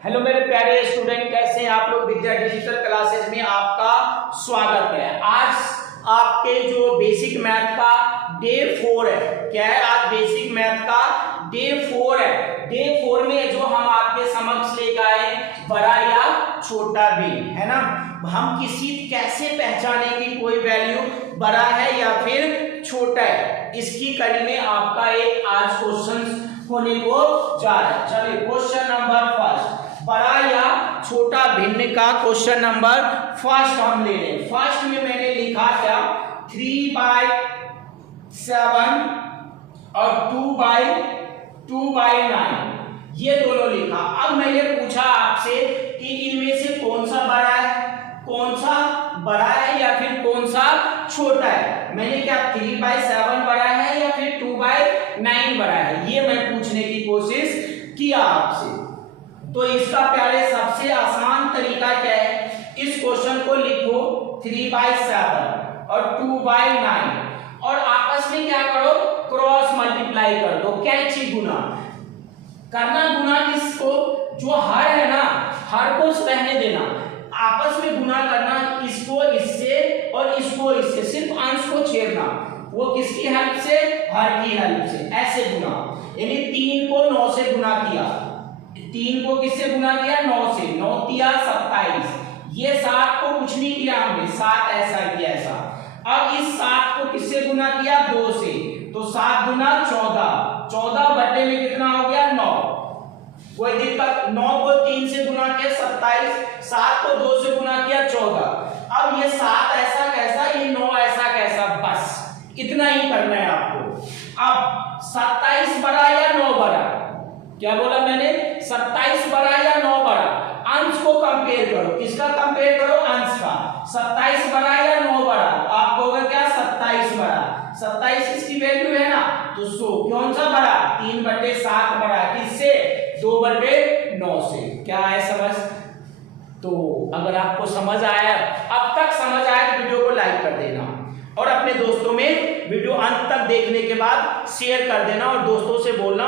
Hello मेरे प्यारे student, कैसे हैं आप लोग। विद्या डिजिटल क्लासेस में आपका स्वागत है। आज आपके जो बेसिक मैथ का डे 4 है। क्या है? आज बेसिक मैथ का डे 4 है। डे 4 में जो हम आपके समक्ष लेकर आए, बड़ा या छोटा बी, है ना। हम किसी कैसे पहचाने की कोई वैल्यू बड़ा है या फिर छोटा है, इसकी कड़ी में आपका एक आज क्वेश्चन होने को जा रहा है। चलिए क्वेश्चन नंबर फर्स्ट, बड़ा या छोटा भिन्न का क्वेश्चन नंबर फर्स्ट हम ले लें। फर्स्ट में मैंने लिखा क्या, 3/7 और 2/9 ये दोनों लिखा। अब मैंने पूछा आपसे कि इनमें से कौन सा बड़ा है, कौन सा बड़ा है या फिर कौन सा छोटा है। मैंने क्या 3/7 बड़ा है या फिर 2/9 बड़ा है, ये मैं पूछने की कोशिश किया आपसे। तो इसका प्यारे सबसे आसान तरीका क्या है, इस क्वेश्चन को लिखो 3/7 और 2/9 और आपस में क्या करो, क्रॉस मल्टीप्लाई कर दो। कैची गुना करना, गुना किसको, जो हर है ना, हर को रहने देना, आपस में गुना करना, इसको इससे और इसको इससे, सिर्फ अंश को छेड़ना। वो किसकी हेल्प से, हर की हेल्प से, ऐसे गुना। यानी 3 को 9 से गुना किया, 3 को किससे गुना किया, 9 से, 9 तिया 27। ये 7 को कुछ नहीं किया हमने, 7 ऐसा किया ऐसा। अब इस 7 को किससे गुना किया, 2 से, तो 7 गुना 14, 14 बटे में कितना हो गया, 9। कोई दिक्कत, 9 को 3 से गुना किया 27, 7 को 2 से गुना किया 14। अब ये 7 ऐसा कैसा, ये 9 ऐसा कैसा, बस इतना ही करना है आपको। अब 27 बड़ा या 9 बड़ा, क्या बोला मैंने, 27 बड़ा या 9 बड़ा। अंश को कंपेयर करो, किसका कंपेयर करो, अंश का। 27 बड़ा या 9 बड़ा, आप कहोगे क्या, 27 बड़ा। 27 इसकी वैल्यू है ना, तो 100 कौन सा बड़ा, 3/7 बड़ा, किससे, 2/9 से। क्या है समझ। तो अगर आपको समझ आया, अब तक समझ आया तो वीडियो को लाइक कर देना और अपने दोस्तों में वीडियो अंत तक देखने के बाद शेयर कर देना और दोस्तों से बोलना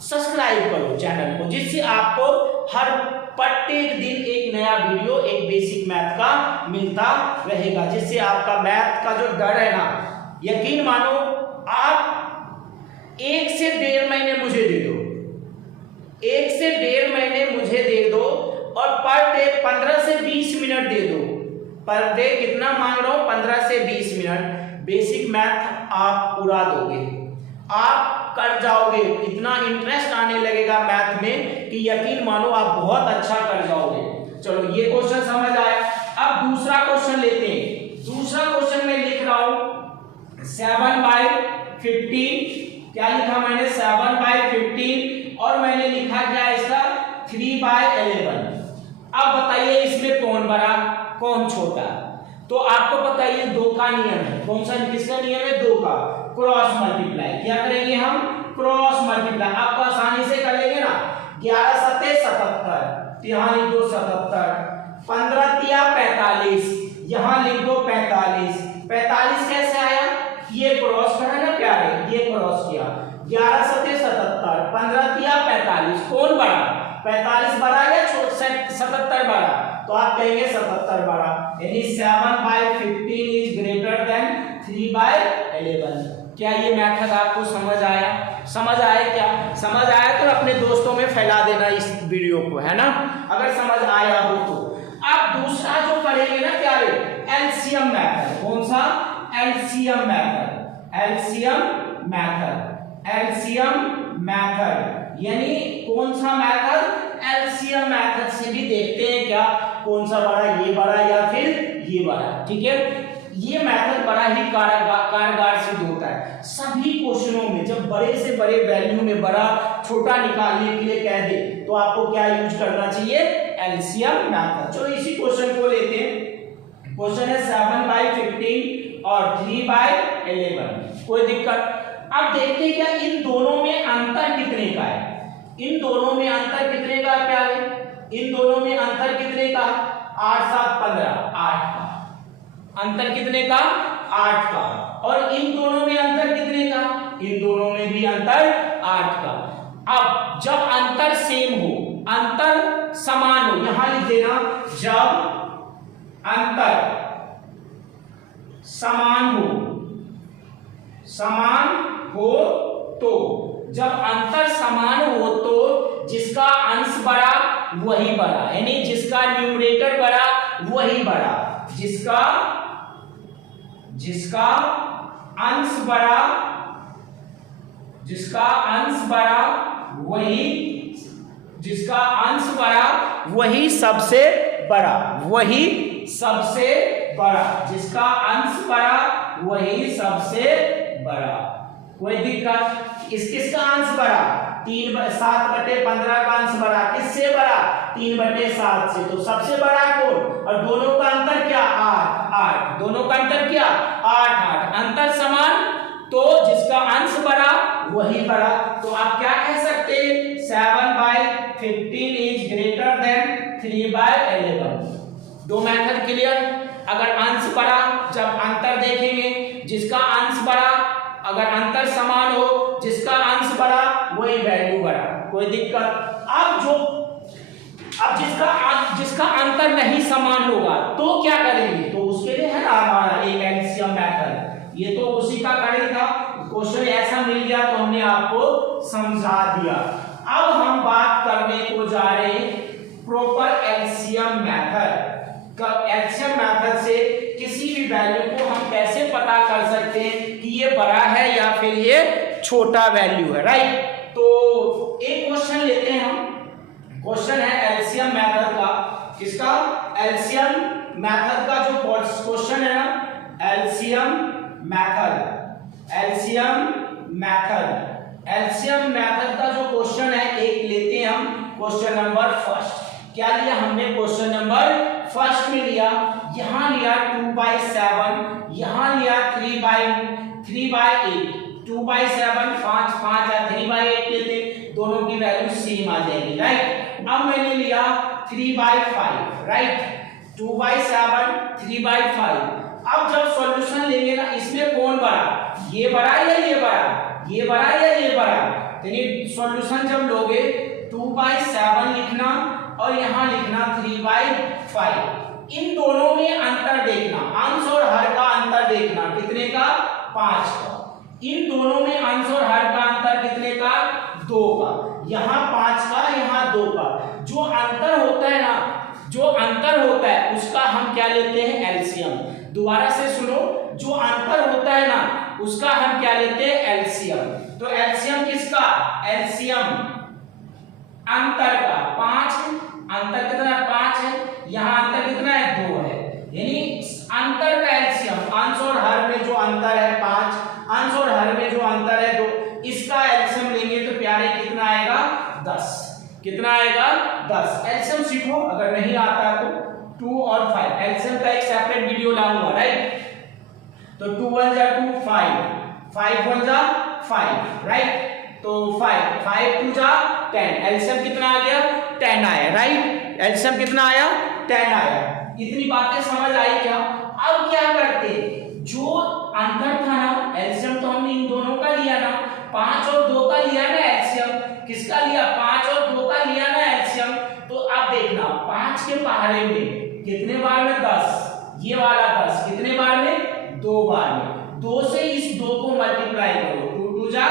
सब्सक्राइब करो चैनल को, जिससे आपको हर प्रत्येक दिन एक नया वीडियो एक बेसिक मैथ का मिलता रहेगा, जिससे आपका मैथ का जो डर है ना, यकीन मानो आप 1 से 1.5 महीने मुझे दे दो, 1 से 1.5 महीने मुझे दे दो और पर डे 15 से 20 मिनट दे दो। पर डे कितना मांग रहा हूं, 15 से 20 मिनट, बेसिक मैथ आप उड़ा दोगे, आप कर जाओगे। इतना इंटरेस्ट आने लगेगा मैथ में कि यकीन मानो आप बहुत अच्छा कर जाओगे। चलो ये क्वेश्चन समझ आया। अब दूसरा क्वेश्चन लेते हैं। दूसरा क्वेश्चन में लिख रहा हूं 7/15, क्या लिखा मैंने, 7/15 और मैंने लिखा क्या इसका, 3/11। अब बताइए इसमें कौन बड़ा कौन छोटा। तो आपको पता है ये 2 का नियम है। कौन सा, किसका नियम है, 2 का, क्रॉस मल्टीप्लाई। क्या करेंगे हम, क्रॉस मल्टीप्लाई। आपको आसानी से कर लेंगे ना, 11 सते 77, यहां लिख दो 77, 15 तिया 45, यहां लिख दो 45। 45 कैसे आया, ये क्रॉस करा ना प्यारे, ये क्रॉस किया, 11 सते 77, 15 तिया 45, कौन बड़ा, 45 बड़ा या 77 बड़ा, तो आप कहेंगे 77 बड़ा। यानी 7/15 इज ग्रेटर देन 3/11। क्या ये मेथड आपको समझ आया, समझ आया, क्या समझ आया तो अपने दोस्तों में फैला देना इस वीडियो को, है ना, अगर समझ आया हो तो। अब दूसरा जो करेंगे ना प्यारे, एलसीएम मेथड। कौन सा, LCM method, LCM method, LCM method. यानी कौन सा मेथड, एलसीएम मेथड से भी देखते हैं क्या कौन सा बड़ा, ये बड़ा या फिर ये बड़ा। ठीक है, ये मेथड बड़ा ही कारगर सिद्ध होता है सभी क्वेश्चनों में। जब बड़े से बड़े वैल्यू में बड़ा छोटा निकालने के लिए कह दे तो आपको क्या यूज करना चाहिए, एलसीएम मेथड। चलो इसी क्वेश्चन को लेते हैं। क्वेश्चन है 7/15 और 3/11, कोई दिक्कत। अब देखते हैं क्या इन दोनों में अंतर कितने का है, इन दोनों में अंतर कितने का है प्यारे, इन दोनों में अंतर कितने का, 8 7 15, 8 का अंतर, कितने का, 8 का। और इन दोनों में अंतर कितने का, इन दोनों में भी अंतर 8 का। अब जब अंतर सेम हो अंतर समान हो, यहां लिख देना जब अंतर समान हो तो, जब अंतर समान हो तो जिसका अंश बड़ा वही बड़ा, यानी जिसका न्यूमरेटर बड़ा वही बड़ा, जिसका अंश बड़ा वही सबसे बड़ा, जिसका अंश बड़ा वही सबसे बड़ा। कोई दिक्कत? किसका अंश बड़ा? 7/15 का अंश बड़ा, किससे बड़ा? 3/7 से। तो सबसे बड़ा कौन? और दोनों का अंतर क्या? 8। दोनों का अंतर क्या? 8। अंतर समान तो जिसका अंश बड़ा वही बड़ा। तो आप क्या कह सकते हैं? 7/15 इज ग्रेटर देन 3/11। दो मेथड क्लियर। अगर अंश बड़ा, जब अंतर देखेंगे, जिसका अंश बड़ा, अगर अंतर समान हो, जिसका अंश बड़ा वही वैल्यू बड़ा। कोई दिक्कत? अब जिसका अंतर नहीं समान होगा तो क्या करेंगे? तो उसके लिए है ना हमारा एक एलसीएम मेथड, ये तो उसी का करेगा। क्वेश्चन ऐसा मिल गया तो हमने आपको समझा दिया। अब हम बात करने को जा रहे हैं proper LCM method. LCM method से किसी भी वैल्यू को हम कैसे पता कर सकते हैं कि ये बड़ा है या फिर ये छोटा वैल्यू है, राइट? तो एक क्वेश्चन लेते हैं हम। क्वेश्चन है एलसीएम मेथड का। किसका? एलसीएम मेथड का जो क्वेश्चन है ना, एलसीएम मेथड का जो क्वेश्चन है, एक लेते हैं हम क्वेश्चन नंबर फर्स्ट। क्या लिया हमने? क्वेश्चन नंबर फर्स्ट में लिया, यहां लिया 2/7, यहां लिया 3/8। 2/7 5 या 3/8 लेते, दोनों की वैल्यू सेम आ जाएगी, राइट? अब मैंने लिया 3/5, राइट? 2/7 3/5। अब जब सॉल्यूशन लेंगे ना, इसमें कौन बड़ा? ये बड़ा या ये बड़ा? ये बड़ा या ये बड़ा? यानी सॉल्यूशन जब लोगे 2/7 लिखना और यहां लिखना 3/5। इन दोनों में अंतर देखना, अंश और हर का अंतर देखना। कितने का? 5 का। इन दोनों में अंश और हर का अंतर कितने का? 2 का। यहां 5 का, यहां 2 का। जो अंतर होता है ना, उसका हम क्या लेते हैं? एलसीएम। दोबारा से सुनो, जो अंतर होता है ना, उसका हम क्या लेते हैं? एलसीएम। तो एलसीएम किसका? एलसीएम अंतर का 5। अंतर कितना? 5 है। यहां अंतर कितना है? 2 है। यानी अंतर का एलसीएम, अंश और हर में जो अंतर है 5, अंश और हर में जो अंतर है 2, इसका एलसीएम लेंगे तो प्यारे कितना आएगा? 10। कितना आएगा? 10। एलसीएम सीखो, अगर नहीं आता तो 2 और 5। एलसीएम का एक सेपरेट वीडियो लाऊंगा, राइट? तो 2 1 जा 2 5, 5 1 जा 5, राइट? तो 5 2 जा 10। एलसीएम कितना आ गया? 10 आया, राइट? एलसीएम कितना आया? 10 आया। इतनी बातें समझ आई क्या? अब क्या करते? जो अंतर था ना, एलसीएम तो हमने इन दोनों का लिया ना, 5 और 2 का लिया ना एलसीएम। किसका लिया? 5 और 2 का लिया ना एलसीएम। तो अब देखना, 5 के पहाड़े में कितने बार में? 10। ये वाला 10 कितने बार में? 2 बार में। 2 से इस 2 को मल्टीप्लाई करो, 2 2 जा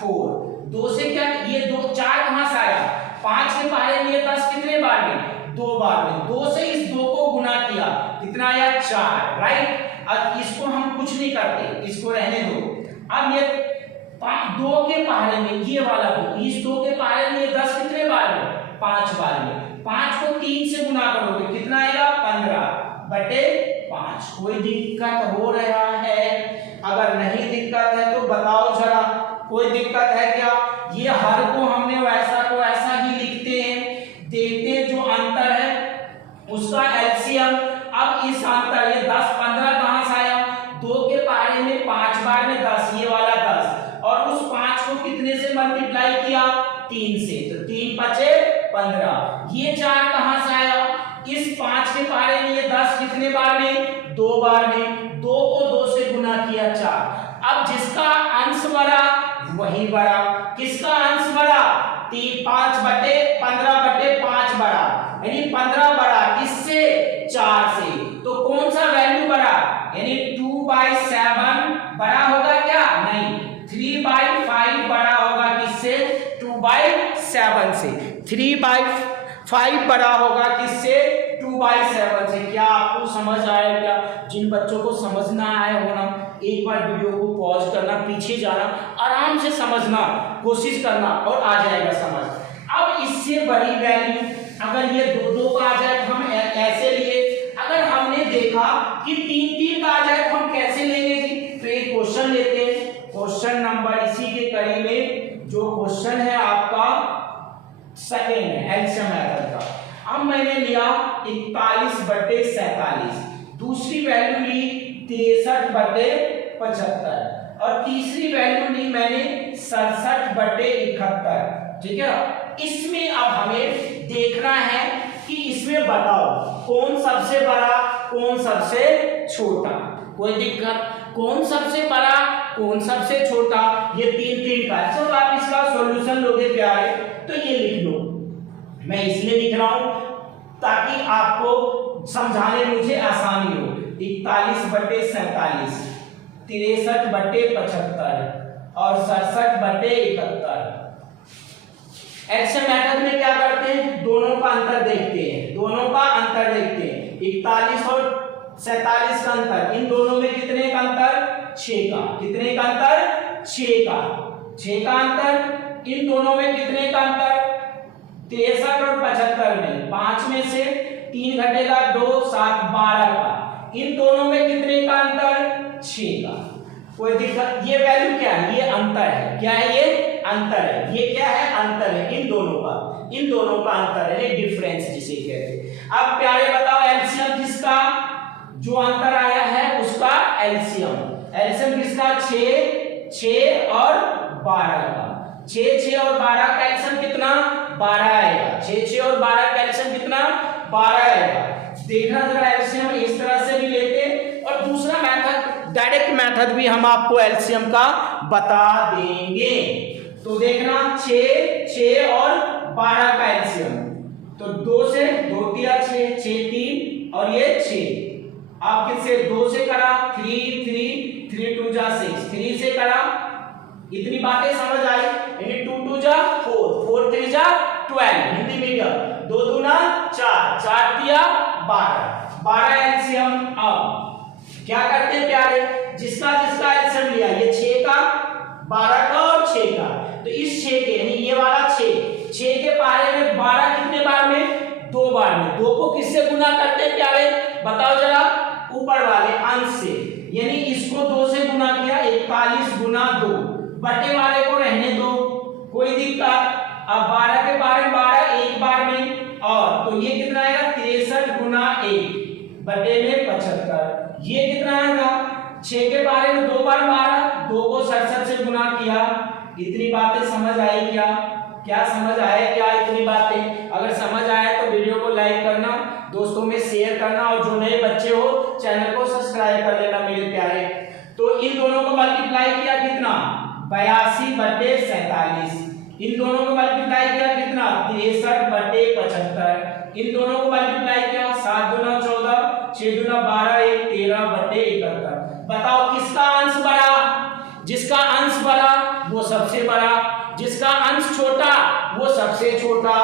4। 2 से क्या? ये 2 4 कहां से आया? 5 के पहाड़े में 10 कितने बार में? 2 बार में। 2 से इस 2 को गुना किया, कितना आया? 4, राइट? अब इसको हम कुछ नहीं करते, इसको रहने दो। अब ये 2 के पहाड़े में ये वाला 2, इस 2 के पहाड़े में ये 10 कितने बार में? 5 बार में। 5 को 3 से गुना करोगे, कितना आएगा? 15/5। कोई दिक्कत हो रहा है? अगर नहीं दिक्कत है तो बताओ जरा, कोई दिक्कत है क्या? ये हर को हमने वैसा को ऐसा ही लिखते हैं, देखते हैं जो अंतर है उसका एलसीएम। अब इस अंतर, ये 10 15 कहां से आया? 2 के पहाड़े में 5 बार में 10, ये वाला 10, और उस 5 को कितने से मल्टीप्लाई किया? 3 से। तो 3 5 15। ये 4 कहां से आया? इस 5 के पहाड़े में ये 10 कितने बार में? 2 बार में। 2 को 2 से गुना किया 4। अब जिसका अंश बड़ा वही बड़ा। किसका अंश बड़ा? 5/15/5 बड़ा, यानी 15 बड़ा किससे? 4 से। तो कौन सा वैल्यू बड़ा? यानी 2/7 बड़ा होगा क्या? नहीं, 3/5 बड़ा होगा किससे? 2/7 से। 3/5 बड़ा होगा किससे? 2/7 से। क्या आपको समझ आया क्या? जिन बच्चों को समझना आया हो ना, एक बार वीडियो को पॉज करना, पीछे जाना, आराम से समझना कोशिश करना और आ जाएगा समझ। अब इससे बड़ी वैल्यू अगर ये 2 का आ जाए तो हम ऐसे लिए, अगर हमने देखा कि 3 का आ जाए तो हम कैसे लेंगे जी? तो एक क्वेश्चन लेते हैं, क्वेश्चन नंबर इसी के करीब में जो क्वेश्चन है आपका सेकेंड है एलसीएम मेथड का। अब मैंने लिया 41/47, दूसरी वैल्यू ली 63/75 और तीसरी वैल्यू ली मैंने 67/71। ठीक है, इसमें अब हमें देखना है कि इसमें बताओ कौन सबसे बड़ा कौन सबसे छोटा। कोई दिक्कत? कौन सबसे बड़ा कौन सबसे छोटा, ये 3 का। जब आप इसका सॉल्यूशन लोगे प्यारे तो ये लिख लो, मैं इसलिए लिख रहा हूं ताकि आपको समझाने मुझे आसानी हो। 41/47, 63/75 और 67/71। एलसीएम मेथड में क्या करते हैं? दोनों का अंतर देखते हैं, दोनों का अंतर देखते हैं। 41 और 47 का अंतर, इन दोनों में कितने का अंतर? 6 का। कितने का अंतर? 6 का। 6 का अंतर। इन दोनों में कितने का अंतर? 63 और 75 में 5 में से 3 घटेगा 2, 7, 12 का। इन दोनों में कितने का अंतर? 6 का। कोई दिक्कत? ये वैल्यू क्या है? ये अंतर है। क्या है ये? अंतर है। ये क्या है? अंतर है इन दोनों का, इन दोनों का अंतर है, डिफरेंस जिसे कहते हैं। अब प्यारे बताओ एलसीएम किसका? जो अंतर आया है उसका एलसीएम। एलसीएम किसका? 6 और 12 का। 6 और 12 का एलसीएम कितना? 12 आएगा। 6 और 12 का एलसीएम कितना? 12 आएगा। देखना जरा, एलसीएम इस तरह से भी लेते और दूसरा मेथड डायरेक्ट मेथड भी हम आपको एलसीएम का बता देंगे। तो देखना 6 और 12 का एलसीएम, तो 2 से 2 तिया 6, 6 3 और ये 6। आप किससे? 2 से करा 3 2 जा 6, 3 से करा। इतनी बातें समझ आई? यानी 2 2 जा 4, 4 3 जा 12, हिंदी मीडियम। 2 दूना 4, 4 तिया 12, 12 एलसीएम। अब क्या करते हैं प्यारे? जिसका जिसका एलसीएम लिया, ये 6 का, 12 का और 6 का, तो इस 6 के यानी ये वाला 6 के पारे में 12 कितने बार में? 2 बार में। 2 को किससे गुना करते हैं प्यारे? बताओ जरा, ऊपर वाले अंश से, यानी इसको 2 से गुना किया, 41 गुना 2, बटे वाले को रहने दो, कोई दिक्कत? अब 12 के बारे में 12 एक बार में, और तो ये कितना आएगा? 63 गुना 1 बटे में 75। ये कितना आएगा? 6 के बारे में 2 बार 12, 2 को 67 से गुना किया। इतनी बातें समझ आई क्या? क्या समझ आया क्या इतनी बातें? अगर समझ आया तो वीडियो को लाइक करना, दोस्तों में शेयर करना, और जो नए बच्चे हो चैनल को सब्सक्राइब कर लेना मेरे प्यारे। तो इन दोनों को मल्टीप्लाई किया कितना? 82/47। इन दोनों को मल्टीप्लाई किया कितना? 63/75। इन दोनों को मल्टीप्लाई किया 7 दूना 14, 6 दूना 12, 1 13/71। बताओ किसका अंश बड़ा? जिसका अंश बड़ा वो सबसे बड़ा, जिसका अंश छोटा वो सबसे छोटा।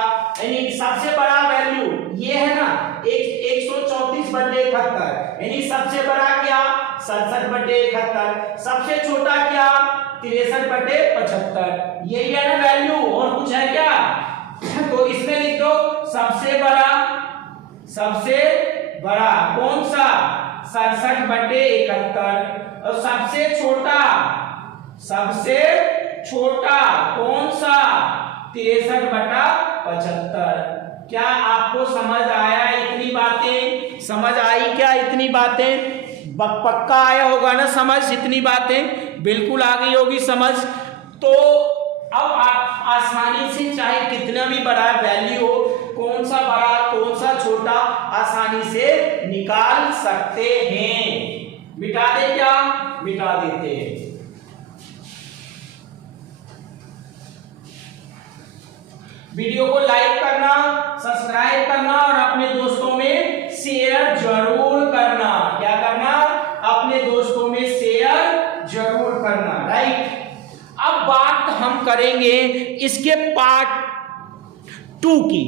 यानी सबसे बड़ा वैल्यू ये है ना 134/71, यानी सबसे बड़ा क्या? 67/71। सबसे छोटा क्या? 63/75। यही है ना वैल्यू, और कुछ है क्या? तो इसमें लिख दो सबसे बड़ा, सबसे बड़ा कौन सा? 67/71। और सबसे छोटा, सबसे छोटा कौन सा? 63/75। क्या आपको समझ आया इतनी बातें? समझ आई क्या इतनी बातें? पक्का आया होगा ना समझ? इतनी बातें बिल्कुल आ गई होगी समझ। तो अब आप आसानी से चाहे कितना भी बड़ा वैल्यू हो, कौन सा बड़ा कौन सा छोटा, आसानी से निकाल सकते हैं। मिटा दे क्या? मिटा देते हैं। वीडियो को लाइक करना, सब्सक्राइब करना और अपने दोस्तों में शेयर जरूर करना। क्या करना? अपने दोस्तों में शेयर जरूर करना। राइट, अब बात हम करेंगे इसके पार्ट 2 की।